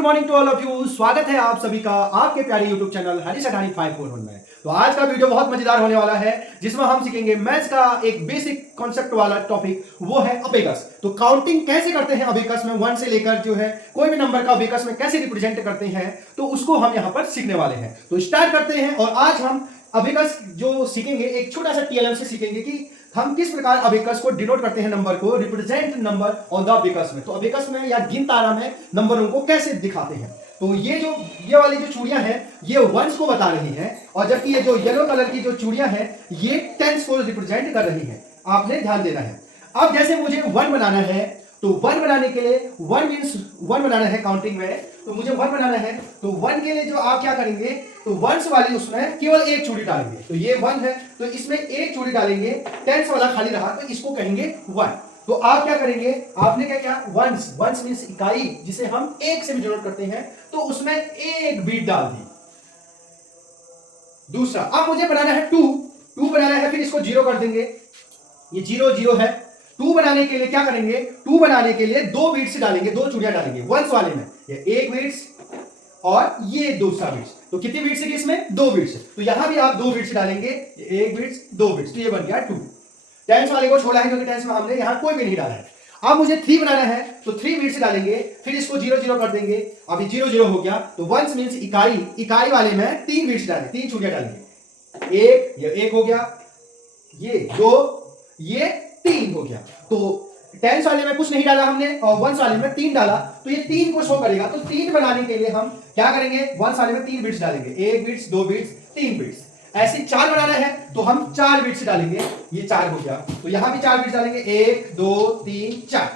Good morning to all of you. स्वागत है आप सभी का आपके प्यारे यूट्यूब चैनल हरीश अडानी 541 में। तो आज का वीडियो बहुत मजेदार होने वाला है, जिसमें हम सीखेंगे मैथ्स का एक बेसिक कॉन्सेप्ट वाला टॉपिक, वो है अबेकस। तो काउंटिंग कैसे करते हैं अबेकस में, 1 से लेकर जो है कोई भी नंबर का अबेकस में कैसे रिप्रेजेंट करते हैं, तो उसको हम यहाँ पर सीखने वाले हैं। तो स्टार्ट करते हैं। और आज हम अबेकस जो सीखेंगे, एक छोटा सा टीएलएम से सीखेंगे कि हम किस प्रकार अबेकस को डिनोट करते हैं, नंबर को represent number on the abacus में। तो अबेकस में या गिनत आरा में नंबरों को कैसे दिखाते हैं। तो ये वाली जो चूड़ियां हैं ये वंस को बता रही हैं, और जबकि ये जो येलो कलर की जो चूड़ियां हैं ये टेंस को रिप्रेजेंट कर रही हैं। आपने ध्यान देना है। अब जैसे मुझे 1 बनाना है, तो 1 बनाने के लिए 1 मींस 1 बनाना है काउंटिंग में, तो मुझे 1 बनाना है। तो 1 के लिए जो आप क्या करेंगे, तो वंस वाली उसमें केवल एक चूड़ी डालेंगे। तो ये 1 है तो इसमें एक चूड़ी डालेंगे, टेंस वाला खाली रहा तो इसको कहेंगे 1। तो आप क्या करेंगे, आपने क्या किया, वंस मींस इकाई, जिसे हम एक से भी डिनोट करते हैं, तो उसमें एक बीट डाल दी। दूसरा, अब मुझे बनाना है 2 बनाना है, फिर इसको 0 कर देंगे, ये 0 0 है। 2 बनाने के लिए क्या करेंगे, 2 बनाने के लिए 2 बीट्स डालेंगे, 2 चूड़ियां डालेंगे वंस वाले में, ये एक बीट्स और ये दूसरा बीट्स। तो कितनी बीट्स है इसमें, 2 बीट्स। तो यहां भी आप 2 बीट्स डालेंगे, एक बीट्स 2 बीट्स, तो ये बन गया 2। टेंस वाले को छोड़ा है क्योंकि टेंस में हमने यहां कोई भी नहीं डाला है। अब मुझे 3 बनाना है, तो 3 बीट्स डालेंगे, फिर इसको 0 0 कर देंगे। अभी 0 0 हो गया। तो वंस मींस इकाई वाले में 3 बीट्स डालेंगे, 3 चूड़ियां डालेंगे, ये एक हो गया, ये 2, ये 3 हो गया। तो टेंस वाले में कुछ नहीं डाला हमने और वंस वाले में 3 डाला, तो ये 3 को शो करेगा। तो 3 बनाने के लिए हम क्या करेंगे, वंस वाले में 3 बिट्स डालेंगे, 1 बिट्स 2 बिट्स 3 बिट्स। ऐसे 4 बनाना है तो हम 4 बिट्स डालेंगे, ये 4 हो गया। तो यहां भी 4 बिट्स डालेंगे, 1 2 3 4।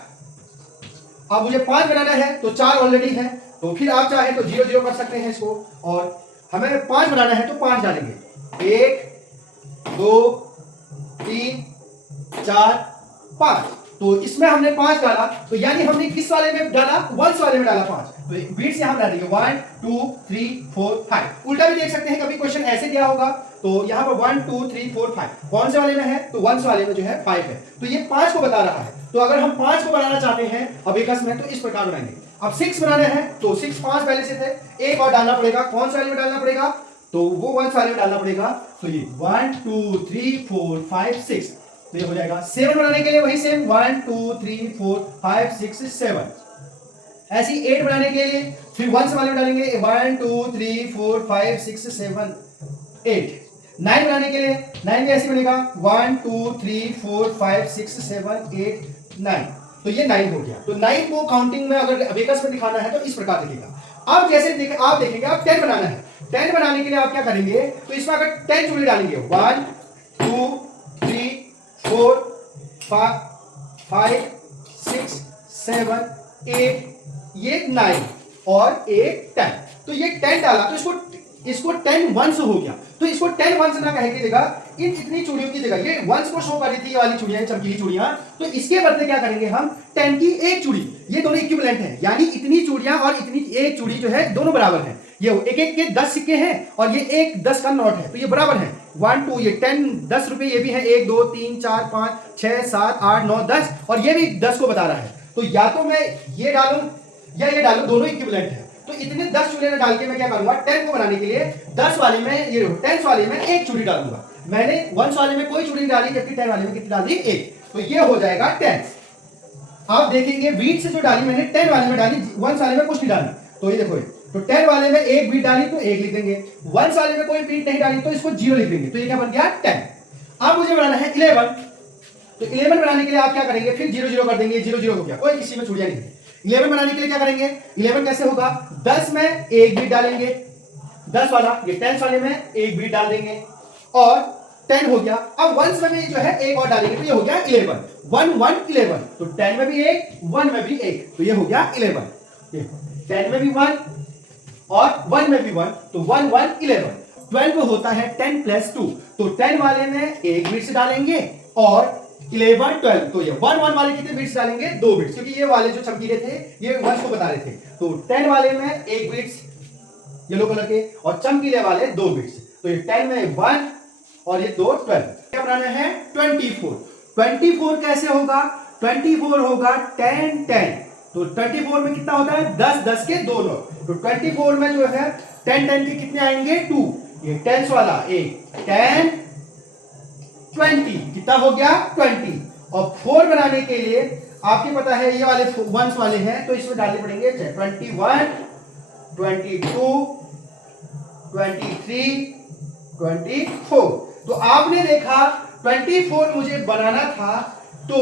अब मुझे 5 बनाना है, तो 4 ऑलरेडी है, तो फिर आप चाहे तो 0 0 कर सकते हैं इसको, और हमें 5 बनाना है तो 5 डालेंगे, 1 2 3 4 5। तो इसमें हमने 5 डाला, तो यानी हमने किस वाले में डाला, वंस वाले में डाला 5। तो बीट्स यहां डालेंगे 1 2 3 4 5। उल्टा भी देख सकते हैं, कभी क्वेश्चन ऐसे दिया होगा तो यहां पर 1 2 3 4 5 कौन से वाले में है, तो वंस वाले में जो है 5 है। तो ये 5 को बता रहा है। तो अगर हम 5 को बनाना चाहते हैं अबेकस में, तो इस प्रकार बनाएंगे। अब 6 बनाना है, तो 6 5 पहले से थे, एक और डालना पड़ेगा, कौन से वाले में डालना पड़ेगा, तो वो वंस वाले में डालना पड़ेगा। तो ये 1 2 3 4 5 6, तो ये हो जाएगा। 7 बनाने के लिए वही सेम, 1 2 3 4 5 6 7। ऐसे 8 बनाने के लिए फिर वंस वाले में डालेंगे, 1 2 3 4 5 6 7 8। 9 बनाने के लिए 9 भी ऐसे बनेगा, 1 2 3 4 5 6 7 8 9। तो ये 9 हो गया। तो 9 को काउंटिंग में अगर अबेकस में दिखाना है तो इस प्रकार दिखेगा। अब जैसे आप देखेंगे, आप 10 बनाना है, 10 बनाने के लिए आप क्या करेंगे, तो इसमें अगर 10 चूड़ी डालेंगे, 1 2 3 4 5 6 7 8, ये 9 और एक 10। तो ये 10 डाला, तो इसको 10 वंस हो गया। तो इसको 10 वंस ना कहे की जगह, इन इतनी चूड़ियों की जगह, ये वंस को शो कर रही थी ये वाली चूड़ियां, चमकीली चूड़ियां, तो इसके बदले क्या करेंगे हम, 10 की एक चूड़ी। ये दोनों इक्विवेलेंट है, यानी इतनी चूड़ियां और इतनी एक चूड़ी जो है दोनों बराबर है। ये एक एक के 10 सिक्के हैं और ये एक 10 का नोट है, तो ये बराबर है। 1 2, ये 10 10 रुपए ये भी है, 1 2 3 4 5 6 7 8 9 10, और ये भी 10 को बता रहा है। तो या तो मैं ये डालूं या ये डालूं, दोनों इक्विवेलेंट है। तो इतने 10 चूड़ियां डाल के मैं क्या करूंगा, 10 को बनाने के लिए 10 वाले में, ये 10 वाले में एक चूड़ी डालूंगा। मैंने वंस वाले में कोई चूड़ी नहीं डाली, जबकि 10 वाले में कितनी डाल दी, एक। तो ये हो जाएगा 10। आप देखेंगे बीट से जो डाली मैंने 10 वाले में डाली, वंस वाले में कुछ नहीं डाली। तो ये देखो, तो 10 वाले में एक बीट डाली तो एक लिख देंगे, वंस वाले में कोई बीट नहीं डाली तो इसको 0 लिख देंगे। तो ये क्या बन गया, 10। अब मुझे बनाना है 11। तो 11 बनाने के लिए आप क्या करेंगे, फिर 0 0 कर देंगे, 0 0 हो गया, कोई किसी में चूड़ियां नहीं है। 11 बनाने के लिए क्या करेंगे, 11 कैसे होगा, 10 में एक बीट डालेंगे, 10 वाला, ये 10 वाले में एक बीट डाल देंगे और 10 हो गया। अब वंस में जो है एक और डालेंगे, तो ये हो गया 11, 1 1 11। तो 10 में भी एक, 1 में भी एक, तो ये हो गया 11। 10 में भी 1 और 1 में भी 1, तो 1 1 11। 12 होता है 10 प्लस 2, तो 10 वाले में एक बीट से डालेंगे और 11 12, तो ये 1 1 वाले कितने बिट्स डालेंगे, 2 बिट्स, क्योंकि ये वाले जो चमकीले थे ये वंस को बता रहे थे। तो 10 वाले में एक बिट्स येलो कलर के और चमकीले वाले 2 बिट्स। तो ये 10 में 1 और ये 2 12। क्या बनाना है, 24। 24 कैसे होगा, 24 होगा 10 10 तो 24 में कितना होता है 10 10 के 2 नोट, तो 24 में जो है 10 10 के कितने आएंगे 2, ये टेंस वाला एक 10 20 कितना हो गया 20, और 4 बनाने के लिए आपको पता है ये वाले वंस वाले हैं तो इसमें डालने पड़ेंगे 21 22 23 24। तो आपने देखा 24 मुझे बनाना था, तो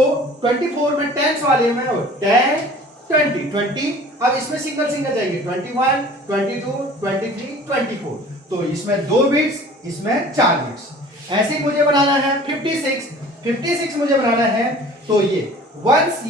24 में टेंस वाले में 10 20 20, अब इसमें सिंगल सिंगल जाएंगे 21 22 23 24, तो इसमें 2 बिट्स इसमें 4 बिट्स। ऐसे ही मुझे बनाना है 56 मुझे बनाना है, तो ये वंस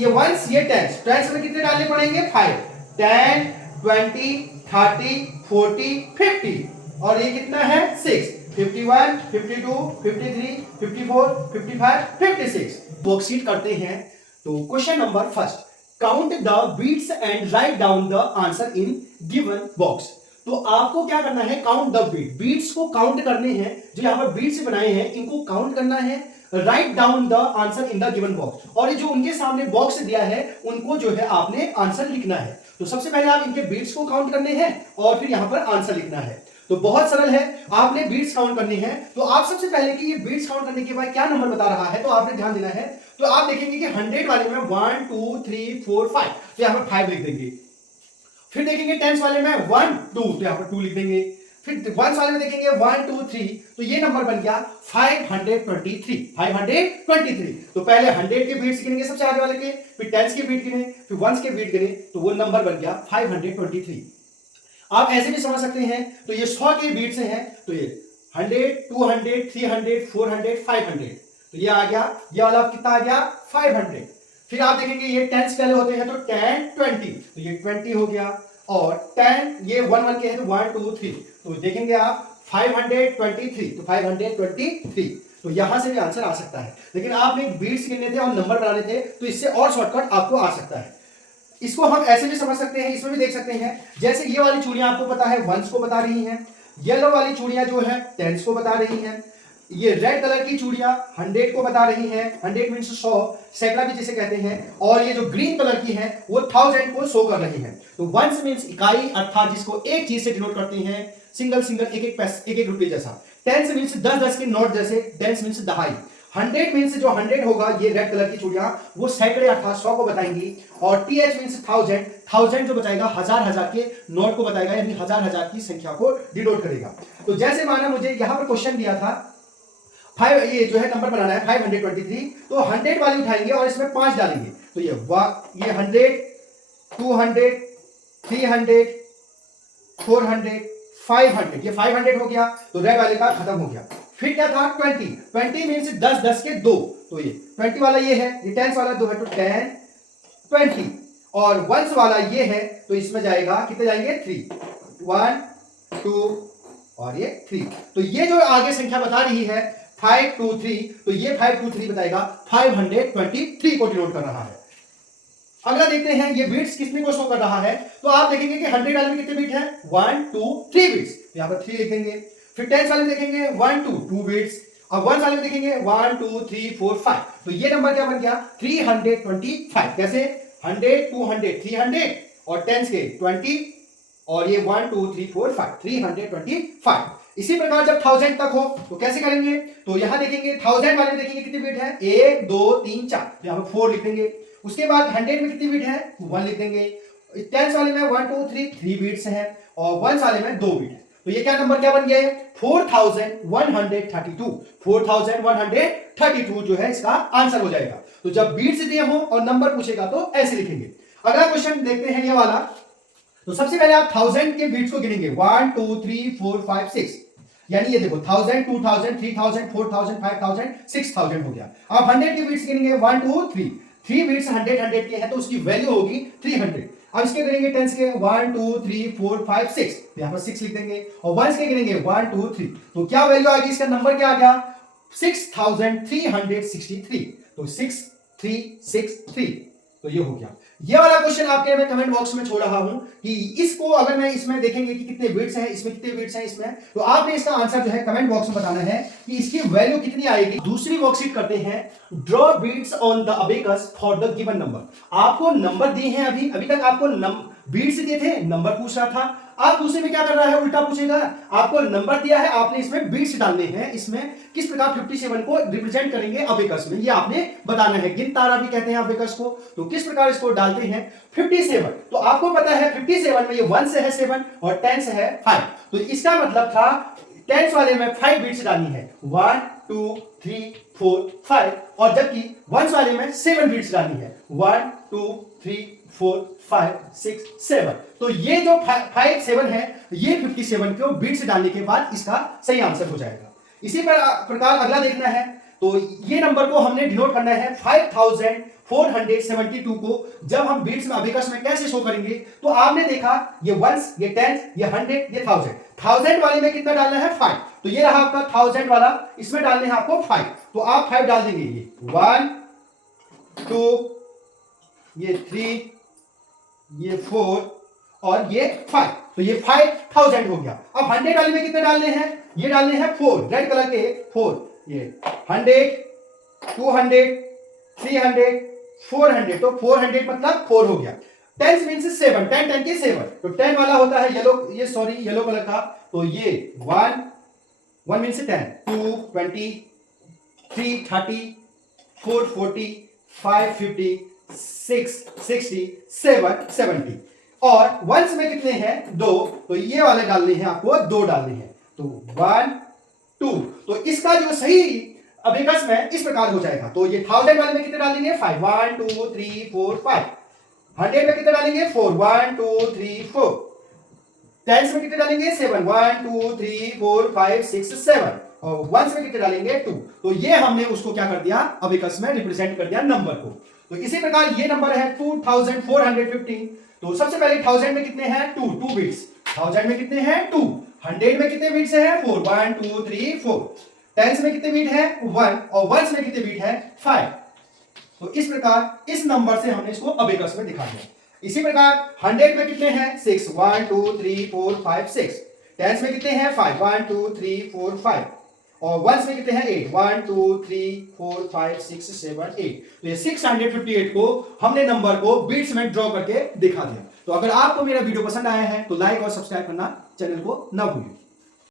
ये टेंस में कितने डालने पड़ेंगे 5 10 20 30 40 50, और ये कितना है 6 51 52 53 54 55 56। वर्कशीट करते हैं, तो question number first, count the beats and write down the answer in given box. तो आपको क्या करना है काउंट द बीट्स को काउंट करने हैं, जो यहां पर बीट्स बनाए हैं इनको काउंट करना है, right down the answer in the given box, और ये जो उनके सामने बॉक्स दिया है उनको जो है आपने आंसर लिखना है। तो सबसे पहले आप इनके बीट्स को काउंट करने हैं और फिर यहां पर आंसर लिखना है। तो बहुत सरल है, आपने बीट्स काउंट करनी है, तो आप सबसे पहले कि ये बीट्स काउंट करने के बाद क्या नंबर बता रहा है तो आपने ध्यान देना है। तो आप देखेंगे कि 100 वाले में 1 2 3 4 5, तो यहां पर 5 लिख देंगे। फिर देखेंगे टेंस वाले में 1 2, तो यहां पर 2 लिख देंगे। फिर वंस वाले में देखेंगे 1 2 3, तो ये नंबर बन गया 523। तो पहले 100 के बीट्स गिनेंगे सबसे आगे वाले के, फिर टेंस के बीट गिने, फिर वंस के बीट गिने, तो वो नंबर बन गया 523। आप ऐसे भी समझ सकते हैं, तो ये 100 के बीट्स हैं, तो ये 100 200 300 400 500, तो ये आ गया, ये वाला कितना आ गया 500। फिर आप देखेंगे ये टेंस पहले होते हैं तो 10 20, तो ये 20 हो गया, और 10 ये 1 1 के हैं तो 1 2 3, तो देखेंगे आप 523, तो 523, तो यहां से भी आंसर आ सकता है। लेकिन आपने बीट्स गिनने थे और नंबर बनाने थे, तो इससे और शॉर्टकट आपको आ सकता है। इसको हम ऐसे भी समझ सकते हैं, इसमें भी देख सकते हैं, जैसे ये वाली चूड़ियां आपको पता है वंस को बता रही हैं, येलो वाली चूड़ियां जो है टेंस को बता रही हैं, ये रेड कलर की चूड़ियां 100 को बता रही हैं, 100 मींस 100 सैकड़ा भी जिसे कहते हैं, और ये जो ग्रीन कलर की है वो 1000 को शो कर रही हैं। तो वंस मींस इकाई, अर्थात जिसको एक चीज से डिनोट करते हैं, सिंगल एक एक रुपये जैसा। टेंस मींस 10 10 के नोट जैसे, टेंस मींस दहाई। 100 मींस जो 100 होगा, ये रेड कलर की चूड़ियां वो सैकड़े अर्थात 100 को बताएंगी, और th मींस 1000 जो बताएगा हजार के नोट को बताएगा, यानी हजार की संख्या को डिनोट करेगा। तो जैसे माना मुझे यहां पर क्वेश्चन दिया था 5, ये जो है नंबर बनाना है 523, तो 100 वाली उठाएंगे और इसमें 5 डालेंगे, तो ये 100 200 300 400 500, ये 500 हो गया, तो रेड वाले का खत्म हो गया। फिर क्या था 20 मींस 10 10 के 2, तो ये 20 वाला ये है, ये टेंस वाला 2 है तो 10 20, और वंस वाला ये है, तो इसमें जाएगा कितने जाएंगे 3 1 2 और ये 3, तो ये जो आगे संख्या बता रही है 523, तो ये 523 बताएगा 523 को डिनोट कर रहा है। अगला देखते हैं ये बीट्स किसमें को शो कर रहा है, तो आप देखेंगे कि 100 वाले में कितने बीट है 1 2 3 बीट्स, यहां पर 3 लिखेंगे। फिर टेंस वाले में देखेंगे 1 2 बीट्स, और वंस वाले में देखेंगे 1 2 3 4 5, तो ये नंबर क्या बन गया 325। कैसे 100 200 300, और टेंस के 20, और ये 1 2 3 4 5 325। इसी प्रकार जब 1000 तक हो तो कैसे करेंगे, तो यहां देखेंगे 1000 वाले में देखेंगे कितने बीट है 1 2 3 4, तो यहां पर 4 लिख देंगे। उसके बाद 100 में कितनी बीट है 1 लिख देंगे। टेंस वाले में 1 2 3 बीट्स हैं, और वंस वाले में 2 बीट है, तो ये क्या नंबर क्या बन गया है 4132, 4132 जो है इसका आंसर हो जाएगा। तो जब बीट्स दिए हो और नंबर पूछेगा तो ऐसे लिखेंगे। अगला क्वेश्चन देखते हैं ये वाला, तो सबसे पहले आप 1000 के बीट्स को गिनेंगे 1 2 3 4 5 6, यानी ये देखो 1000 2000 3000 4000 5000 6000 हो गया। आप 100 के बीट्स गिनेंगे 1 2 3 बीट्स 100 के हैं, तो उसकी वैल्यू होगी 300। अब इसके गिनेंगे टेंस के 1 2 3 4 5 6, तो यहां पर 6 लिख देंगे, और वंस के गिनेंगे 1 2 3, तो क्या वैल्यू आ गई, इसका नंबर क्या आ गया 6363, तो 6363, तो ये हो गया। ये वाला क्वेश्चन आपके मैं कमेंट बॉक्स में छोड़ रहा हूं कि इसको अगर मैं इसमें देखेंगे कि कितने बिट्स हैं, इसमें कितने बिट्स हैं इसमें, तो आपने इसका आंसर जो है कमेंट बॉक्स में बताना है कि इसकी वैल्यू कितनी आएगी। दूसरी वर्कशीट करते हैं, draw beats on the abacus for the given number. आपको नंबर दिए हैं, अभी तक आपको बीट्स दिए थे, नंबर पूछ रहा था। आप दूसरे में क्या कर रहा है, उल्टा पूछेगा। आपको नंबर दिया है, आपने इसमें बीट्स डालने हैं। इसमें किस प्रकार 57 को रिप्रेजेंट करेंगे अबेकस में, ये आपने बताना है। गिन तारा भी कहते हैं अबेकस को, तो किस प्रकार इसको डालते हैं 57। तो आपको पता है 57 में ये 1 से है 7 और 10 से है 5, तो इसका मतलब था 10 वाले में 5 बिट्स डालनी है, 1 2 3 4 5, और जबकि 1 वाले में 7 बिट्स डालनी है, 1 2 3 4 5 6 7। तो ये जो 5 7 है, ये 57 को बिट्स डालने के बाद इसका सही आंसर हो जाएगा। इसी प्रकार अगला देखना है, तो ये नंबर को हमने डिनोट करना है 5472 को जब हम बिट्स में अबेकस में कैसे शो करेंगे। तो आपने देखा ये 1s, ये 10s, ये 100, ये 1000 वाले में कितना डालना है 5, तो ये रहा आपका 1000 वाला, इसमें डालने हैं आपको 5, तो आप 5 डाल देंगे। ये 1 2 ये 3 ये 4 और ये 5, तो ये 5000 हो गया। अब 100 वाले में कितने डालने हैं, ये डालने हैं 4, रेड कलर के 4, ये 100 200 300 400, तो 400 मतलब 4 हो गया। 10 मीन्स 7, 10 10 के 7, तो 10 वाला होता है येलो कलर का, तो ये 1 मीन्स 10, 2 20 3 30 4 40 5 50 6 60 7 70, और वंस में कितने हैं 2, तो ये वाले डालने हैं आपको, 2 डालने हैं, तो 1 2। तो इसका जो सही अबेकस में इस प्रकार हो जाएगा। तो ये 1000 वाले में कितने डालेंगे 5, 1 2 3 4 5, 100 में कितने डालेंगे 4, 1 2 3 4, 10 में कितने डालेंगे 7, 1 2 3 4 5 6 7, और 1 में कितने डालेंगे 2। तो ये हमने उसको क्या कर दिया, अबेकस में रिप्रेजेंट कर दिया नंबर को। तो इसी प्रकार ये नंबर है 2415। तो सबसे पहले 1000 में कितने हैं 2 बिट्स, 1000 में कितने हैं 2, 100 में कितने बिट्स हैं 4, 1 2 3 4, 10 में कितने बिट है 1, और 1 में कितने बिट है 5। तो इस प्रकार इस नंबर से हमने इसको अबेकस में दिखा दिया। इसी प्रकार 100 में कितने हैं 6, 1 2 3 4 5 6, 10 में कितने हैं 5, 1 2 3 4 5, और 1 में कितने हैं 8, 1 2 3 4 5 6 7 8। तो ये 658 को हमने नंबर को बिट्स में ड्रॉ करके दिखा दिया। तो अगर आपको मेरा वीडियो पसंद आया है तो लाइक और सब्सक्राइब करना चैनल को ना भूलिए।